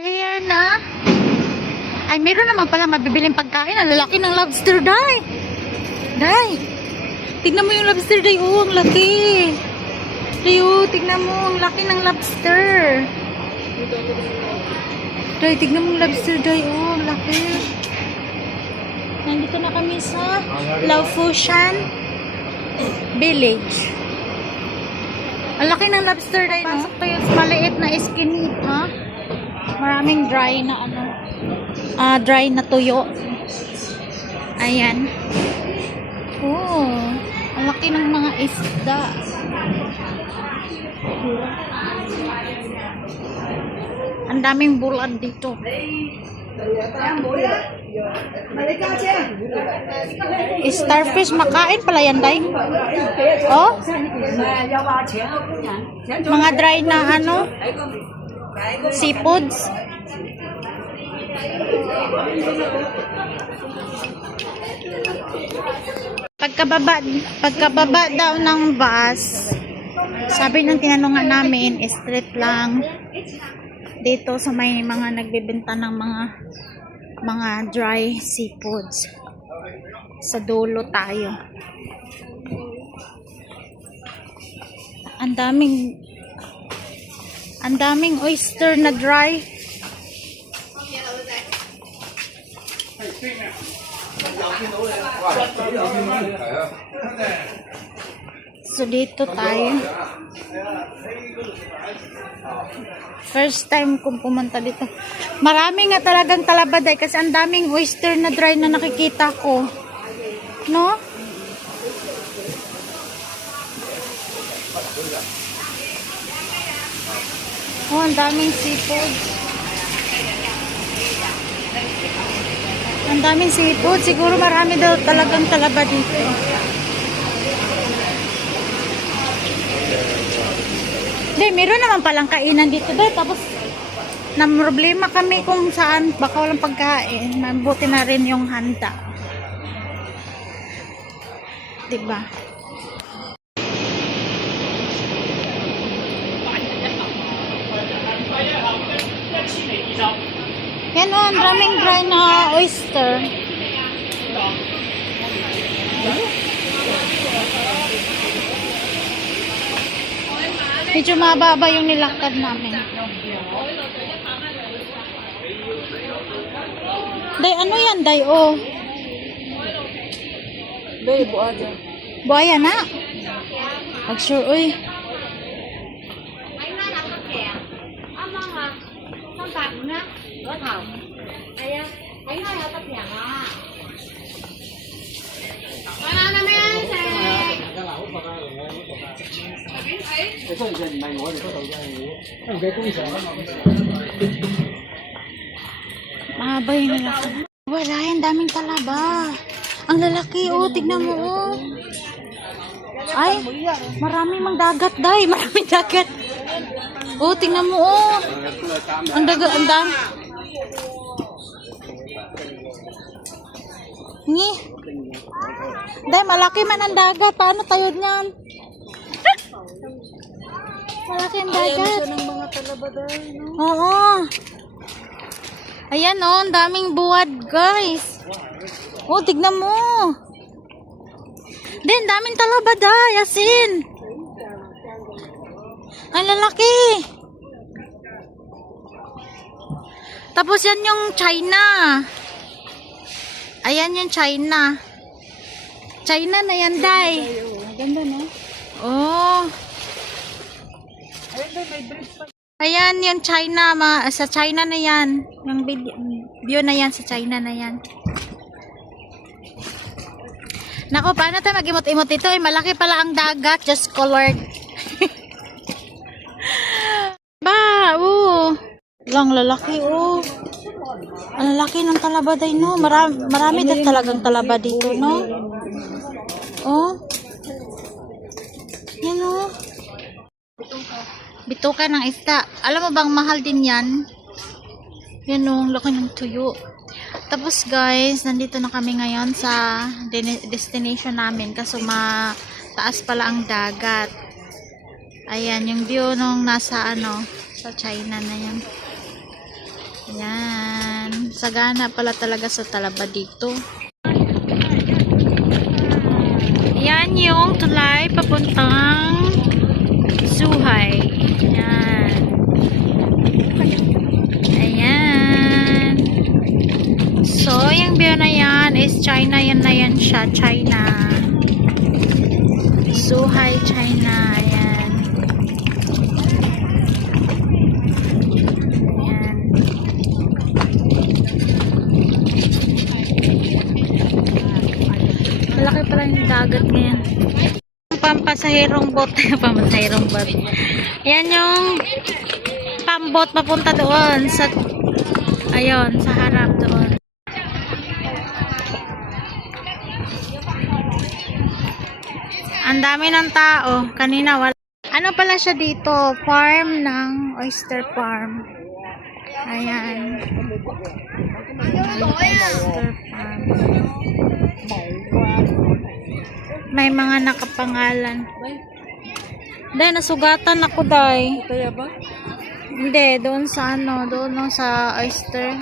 Ayan na. Ay, meron naman pala mabibiling pagkain. Ang lalaki ng lobster, Day. Day. Tignan mo yung lobster, Day. Oh, ang laki. Day, oh, tignan mo. Ang laki ng lobster. Day, tignan mo yung lobster, Day. Oh, ang laki. Nandito na kami sa Laofusian Village. Ang laki ng lobster, Day, no? Pasok tayo sa maliit na skinny, ha? Maraming dry na ano. Dry na tuyo. Ayan. Oh, ang laki ng mga isda. Ang daming bulad dito. Starfish, makain pala yan, Day. Oh? Mga dry na ano? Seafoods. Pagkababa daw ng bus, sabi ng tinanungan namin, street lang dito sa may mga nagbebenta ng mga dry seafoods. Sa dulo tayo. Ang daming oyster na dry. So dito tayo. First time kong pumunta dito. Marami nga talagang talabad ay kasi ang daming oyster na dry na nakikita ko. No? Oh, ang daming seafood. Ang daming seafood. Siguro marami daw talagang talaba dito. Hindi, meron naman palang kainan dito daw. Tapos, problema kami kung saan baka walang pagkain. Mabuti na rin yung handa. Diba? Yan o, ang daming dry na oyster. Medyo mababa yung nilakad namin. Day, ano yan, Day? Oh. Day, buaya. Buaya na? Pag-sure, uy. Mahaba yung nilakad. Wala, yung daming talaba. Ang lalaki, oh, tignan mo, oh. Ay, maraming mang dagat, Day. Maraming dagat. Oh, tingnan mo, oh. Ang dagat, ang dami. Ni. Day, malaki man ang dagat. Paano tayo niyan? Malaki ang dagat. Ng mga talaba, Day, no? Oo. Ayan, oh. Ang daming buwad, guys. Oh, tignan mo. Din, daming talaba, Day. Asin. Ang lalaki. Tapos yan yung China. Ayan yung China. China na yan, Day. Ganda, no? Oh. Ayun, Day, may bridge pa. Ayan yung China. Sa China na yan. Yung view na yan, sa China na yan. Nako, paano tayo mag-imot-imot ito? Eh, malaki pala ang dagat. Just colored. Ba, oh. Lang lalaki, oh. Ang lalaki ng talaba, Day, no? Marami din talagang talaba dito, no? Oh. Yan, oh. Bituka ng isda. Alam mo bang mahal din yan? Yan, oh. Laki ng tuyo. Tapos, guys, nandito na kami ngayon sa destination namin. Kaso mataas pala ang dagat. Ayan, yung view nung nasa sa China na yan. Yan. Sagana pala talaga sa Talaba dito. Yan yung tulay papuntang Zhuhai. Yan. Ayan. So, yung view na yan is China. Yan na yan siya. China. Zhuhai, China. Ayan. Ayan. Malaki pala yung dagat ngayon. Pampasahirong boat. Pampasahirong boat. Yan yung pambot papunta doon sa ayun, sa harap doon. Ang dami ng tao. Kanina wala. Ano pala siya dito? Farm ng oyster farm. Ayan. Oyster farm. May mga nakapangalan. Dahil nasugatan ako dahil. Kaya ba? Hindi, doon sa ano, doon no, sa oyster.